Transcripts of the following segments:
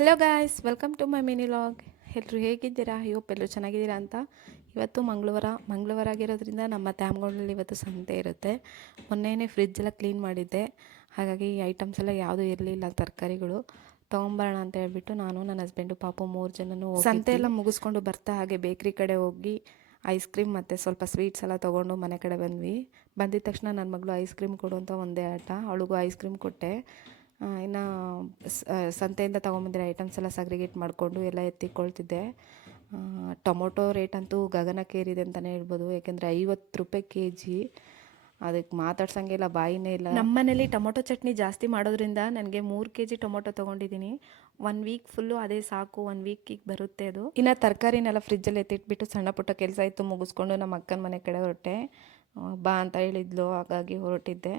Hello guys, welcome to my mini vlog. ಎಲ್ಲರೂ ಹೇಗಿದ್ದೀರಾ? Hope ಎಲ್ಲರೂ ಚೆನ್ನಾಗಿದ್ದೀರಾ ಅಂತ. ಇವತ್ತು ಮಂಗಳವಾರ ಆಗಿರೋದ್ರಿಂದ ನಮ್ಮ ತ್ಯಾಮ್ಗಳಲ್ಲಿ ಇವತ್ತು ಸಂತೆ ಇರುತ್ತೆ. ಮೊನ್ನೆನೇ ಫ್ರಿಜ್ಜೆಲ್ಲ ಕ್ಲೀನ್ ಮಾಡಿದ್ದೆ, ಹಾಗಾಗಿ ಈ ಐಟಮ್ಸ್ ಎಲ್ಲ ಯಾವುದೂ ಇರಲಿಲ್ಲ, ತರಕಾರಿಗಳು ತೊಗೊಂಬರೋಣ ಅಂತ ಹೇಳ್ಬಿಟ್ಟು ನಾನು, ನನ್ನ ಹಸ್ಬೆಂಡು, ಪಾಪು 3 ಜನನೂ ಸಂತೆ ಎಲ್ಲ ಮುಗಿಸ್ಕೊಂಡು ಬರ್ತಾ ಹಾಗೆ ಬೇಕ್ರಿ ಕಡೆ ಹೋಗಿ ಐಸ್ ಕ್ರೀಮ್ ಮತ್ತು ಸ್ವಲ್ಪ ಸ್ವೀಟ್ಸ್ ಎಲ್ಲ ತೊಗೊಂಡು ಮನೆ ಕಡೆ ಬಂದ್ವಿ. ಬಂದಿದ ತಕ್ಷಣ ನನ್ನ ಮಗಳು ಐಸ್ ಕ್ರೀಮ್ ಕೊಡು ಅಂತ ಒಂದೇ ಆಟ, ಅವಳಿಗೂ ಐಸ್ ಕ್ರೀಮ್ ಕೊಟ್ಟೆ. ಇನ್ನು ಸಂತೆಯಿಂದ ತೊಗೊಂಬಂದಿರೋ ಐಟಮ್ಸ್ ಎಲ್ಲ ಸಗ್ರಿಗೇಟ್ ಮಾಡಿಕೊಂಡು ಎಲ್ಲ ಎತ್ತಿಕೊಳ್ತಿದ್ದೆ. ಟೊಮೊಟೊ ರೇಟ್ ಅಂತೂ ಗಗನಕ್ಕೇರಿದೆ ಅಂತಲೇ ಹೇಳ್ಬೋದು. ಯಾಕೆಂದರೆ 50 ರೂಪಾಯಿ kg. ಅದಕ್ಕೆ ಮಾತಾಡ್ಸೋಂಗೆ ಇಲ್ಲ, ಬಾಯಿನೇ ಇಲ್ಲ. ನಮ್ಮ ಮನೇಲಿ ಟೊಮೊಟೊ ಚಟ್ನಿ ಜಾಸ್ತಿ ಮಾಡೋದ್ರಿಂದ ನನಗೆ 3 kg ಟೊಮೊಟೊ ತೊಗೊಂಡಿದ್ದೀನಿ. 1 ವೀಕ್ ಫುಲ್ಲು ಅದೇ ಸಾಕು, 1 ವೀಕಿಗೆ ಬರುತ್ತೆ ಅದು. ಇನ್ನು ತರಕಾರಿನೆಲ್ಲ ಫ್ರಿಜ್ಜಲ್ಲಿ ಎತ್ತಿಟ್ಬಿಟ್ಟು ಸಣ್ಣ ಪುಟ್ಟ ಕೆಲಸ ಇತ್ತು ಮುಗಿಸ್ಕೊಂಡು ನಮ್ಮ ಅಕ್ಕನ ಮನೆ ಕಡೆ ಹೊರಟೆ. ಬಾ ಅಂತ ಹೇಳಿದ್ಲು, ಹಾಗಾಗಿ ಹೊರಟಿದ್ದೆ.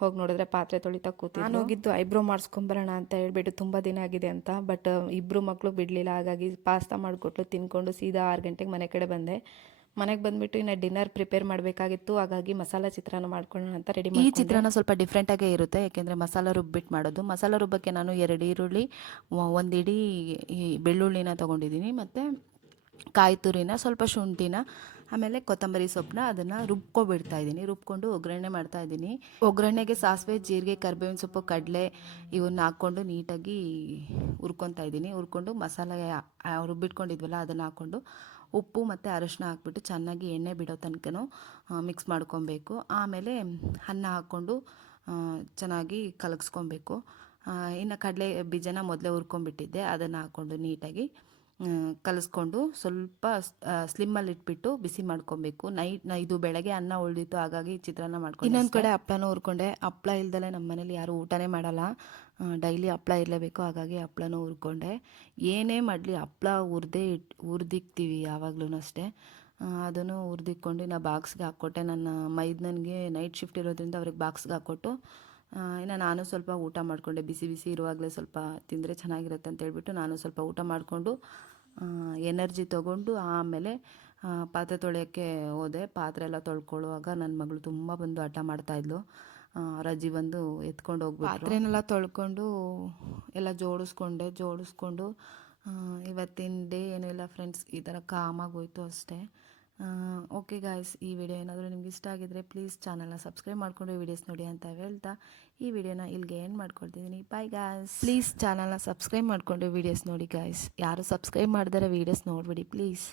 ಹೋಗಿ ನೋಡಿದ್ರೆ ಪಾತ್ರೆ ತೊಳಿತಾ ಕೂತಿದ್ದೆ. ನಾನು ಹೋಗಿದ್ದು ಐಬ್ರೋ ಮಾಡಿಸ್ಕೊಂಬರೋಣ ಅಂತ ಹೇಳ್ಬಿಟ್ಟು, ತುಂಬ ದಿನ ಆಗಿದೆ ಅಂತ. ಬಟ್ ಇಬ್ಬರು ಮಕ್ಕಳು ಬಿಡಲಿಲ್ಲ, ಹಾಗಾಗಿ ಪಾಸ್ತಾ ಮಾಡಿಕೊಟ್ಲು. ತಿನ್ಕೊಂಡು ಸೀದಾ 6 ಗಂಟೆಗೆ ಮನೆ ಕಡೆ ಬಂದೆ. ಮನೆಗೆ ಬಂದುಬಿಟ್ಟು ಇನ್ನು ಡಿನ್ನರ್ ಪ್ರಿಪೇರ್ ಮಾಡಬೇಕಾಗಿತ್ತು, ಹಾಗಾಗಿ ಮಸಾಲ ಚಿತ್ರಾನ್ನ ಮಾಡ್ಕೊಳ್ಳೋಣ ಅಂತ ರೆಡಿ ಮಾಡಿ. ಈ ಚಿತ್ರಾನ್ನ ಸ್ವಲ್ಪ ಡಿಫ್ರೆಂಟಾಗೇ ಇರುತ್ತೆ, ಯಾಕೆಂದರೆ ಮಸಾಲ ರುಬ್ಬಿಟ್ಟು ಮಾಡೋದು. ಮಸಾಲ ರುಬ್ಬಕ್ಕೆ ನಾನು 2 ಈರುಳ್ಳಿ, 1 ಇಡೀ ಈ ಬೆಳ್ಳುಳ್ಳಿನ ತೊಗೊಂಡಿದ್ದೀನಿ, ಮತ್ತು ಕಾಯಿ ತುರಿನ, ಸ್ವಲ್ಪ ಶುಂಠಿನ, ಆಮೇಲೆ ಕೊತ್ತಂಬರಿ ಸೊಪ್ಪನ್ನ ಅದನ್ನು ರುಬ್ಕೊಬಿಡ್ತಾಯಿದ್ದೀನಿ. ರುಬ್ಕೊಂಡು ಒಗ್ಗರಣೆ ಮಾಡ್ತಾಯಿದ್ದೀನಿ. ಒಗ್ಗರಣೆಗೆ ಸಾಸಿವೆ, ಜೀರಿಗೆ, ಕರಿಬೇವಿನ ಸೊಪ್ಪು, ಕಡಲೆ ಇವನ್ನ ಹಾಕ್ಕೊಂಡು ನೀಟಾಗಿ ಹುರ್ಕೊತಾ ಇದ್ದೀನಿ. ಹುರ್ಕೊಂಡು ಮಸಾಲೆ ರುಬ್ಬಿಟ್ಕೊಂಡಿದ್ವಲ್ಲ ಅದನ್ನು ಹಾಕ್ಕೊಂಡು ಉಪ್ಪು ಮತ್ತು ಅರಿಶಿನ ಹಾಕ್ಬಿಟ್ಟು ಚೆನ್ನಾಗಿ ಎಣ್ಣೆ ಬಿಡೋ ತನಕನೂ ಮಿಕ್ಸ್ ಮಾಡ್ಕೊಬೇಕು. ಆಮೇಲೆ ಅನ್ನ ಹಾಕ್ಕೊಂಡು ಚೆನ್ನಾಗಿ ಕಲಗಿಸ್ಕೊಬೇಕು. ಇನ್ನು ಕಡಲೆ ಬೀಜನ ಮೊದಲೇ ಹುರ್ಕೊಂಡ್ಬಿಟ್ಟಿದ್ದೆ, ಅದನ್ನು ಹಾಕ್ಕೊಂಡು ನೀಟಾಗಿ ಕಲಿಸ್ಕೊಂಡು ಸ್ವಲ್ಪ ಸ್ಲಿಮ್ಮಲ್ಲಿ ಇಟ್ಬಿಟ್ಟು ಬಿಸಿ ಮಾಡ್ಕೊಬೇಕು. ಇದು ಬೆಳಗ್ಗೆ ಅನ್ನ ಉಳಿದಿತ್ತು, ಹಾಗಾಗಿ ಚಿತ್ರಾನ್ನ ಮಾಡ್ಕೊಂಡು. ಇನ್ನೊಂದು ಕಡೆ ಹಪ್ಳನೂ ಹುರ್ಕೊಂಡೆ. ಹಪ್ಳ ಇಲ್ದಲೆ ನಮ್ಮ ಮನೇಲಿ ಯಾರೂ ಊಟನೇ ಮಾಡಲ್ಲ, ಡೈಲಿ ಹಪ್ಳ ಇರಲೇಬೇಕು, ಹಾಗಾಗಿ ಹಪ್ಳನೂ ಹುರ್ಕೊಂಡೆ. ಏನೇ ಮಾಡಲಿ ಹಪ್ಳ ಹುರಿದಿಕ್ತೀವಿ ಯಾವಾಗ್ಲೂ ಅಷ್ಟೇ. ಅದನ್ನು ಹುರಿದಿಕ್ಕೊಂಡು ಇನ್ನು ಬಾಕ್ಸ್ಗೆ ಹಾಕ್ಕೊಟ್ಟೆ. ನನ್ನ ಮೈದನನಿಗೆ ನೈಟ್ ಶಿಫ್ಟ್ ಇರೋದ್ರಿಂದ ಅವ್ರಿಗೆ ಬಾಕ್ಸ್ಗೆ ಹಾಕ್ಕೊಟ್ಟು ಇನ್ನು ನಾನು ಸ್ವಲ್ಪ ಊಟ ಮಾಡಿಕೊಂಡೆ. ಬಿಸಿ ಬಿಸಿ ಇರುವಾಗಲೇ ಸ್ವಲ್ಪ ತಿಂದರೆ ಚೆನ್ನಾಗಿರುತ್ತೆ ಅಂತ ಹೇಳ್ಬಿಟ್ಟು ನಾನು ಸ್ವಲ್ಪ ಊಟ ಮಾಡಿಕೊಂಡು ಎನರ್ಜಿ ತೊಗೊಂಡು ಆಮೇಲೆ ಪಾತ್ರೆ ತೊಳೆಯೋಕ್ಕೆ ಹೋದೆ. ಪಾತ್ರೆ ಎಲ್ಲ ತೊಳ್ಕೊಳ್ಳುವಾಗ ನನ್ನ ಮಗಳು ತುಂಬ ಬಂದು ಹಠ ಮಾಡ್ತಾಯಿದ್ಲು. ರಜ್ಜಿ ಬಂದು ಎತ್ಕೊಂಡು ಹೋಗ್ಬಿಟ್ಟು ಪಾತ್ರೆನೆಲ್ಲ ತೊಳ್ಕೊಂಡು ಎಲ್ಲ ಜೋಡಿಸ್ಕೊಂಡು ಇವತ್ತಿನ ಡೇ ಏನೂ ಇಲ್ಲ ಫ್ರೆಂಡ್ಸ್, ಈ ಥರ ಕಾಮಾಗೋಯ್ತು ಅಷ್ಟೇ. ಓಕೆ ಗಾಯ್ಸ್, ಈ ವಿಡಿಯೋ ಏನಾದರೂ ನಿಮ್ಗೆ ಇಷ್ಟ ಆಗಿದ್ರೆ ಪ್ಲೀಸ್ ಚಾನಲ್ನ ಸಬ್ಸ್ಕ್ರೈಬ್ ಮಾಡಿಕೊಂಡು ವೀಡಿಯೋಸ್ ನೋಡಿ ಅಂತ ಹೇಳ್ತಾ ಈ ವಿಡಿಯೋನ ಇಲ್ಲಿಗೆ ಏನು ಮಾಡ್ಕೊಳ್ತಿದ್ದೀನಿ. Bye guys. ಪ್ಲೀಸ್ ಚಾನಲ್ನ ಸಬ್ಸ್ಕ್ರೈಬ್ ಮಾಡಿಕೊಂಡು ವೀಡಿಯೋಸ್ ನೋಡಿ ಗಾಯ್ಸ್. ಯಾರು ಸಬ್ಸ್ಕ್ರೈಬ್ ಮಾಡಿದರೆ ವೀಡಿಯೋಸ್ ನೋಡಿಬಿಡಿ ಪ್ಲೀಸ್.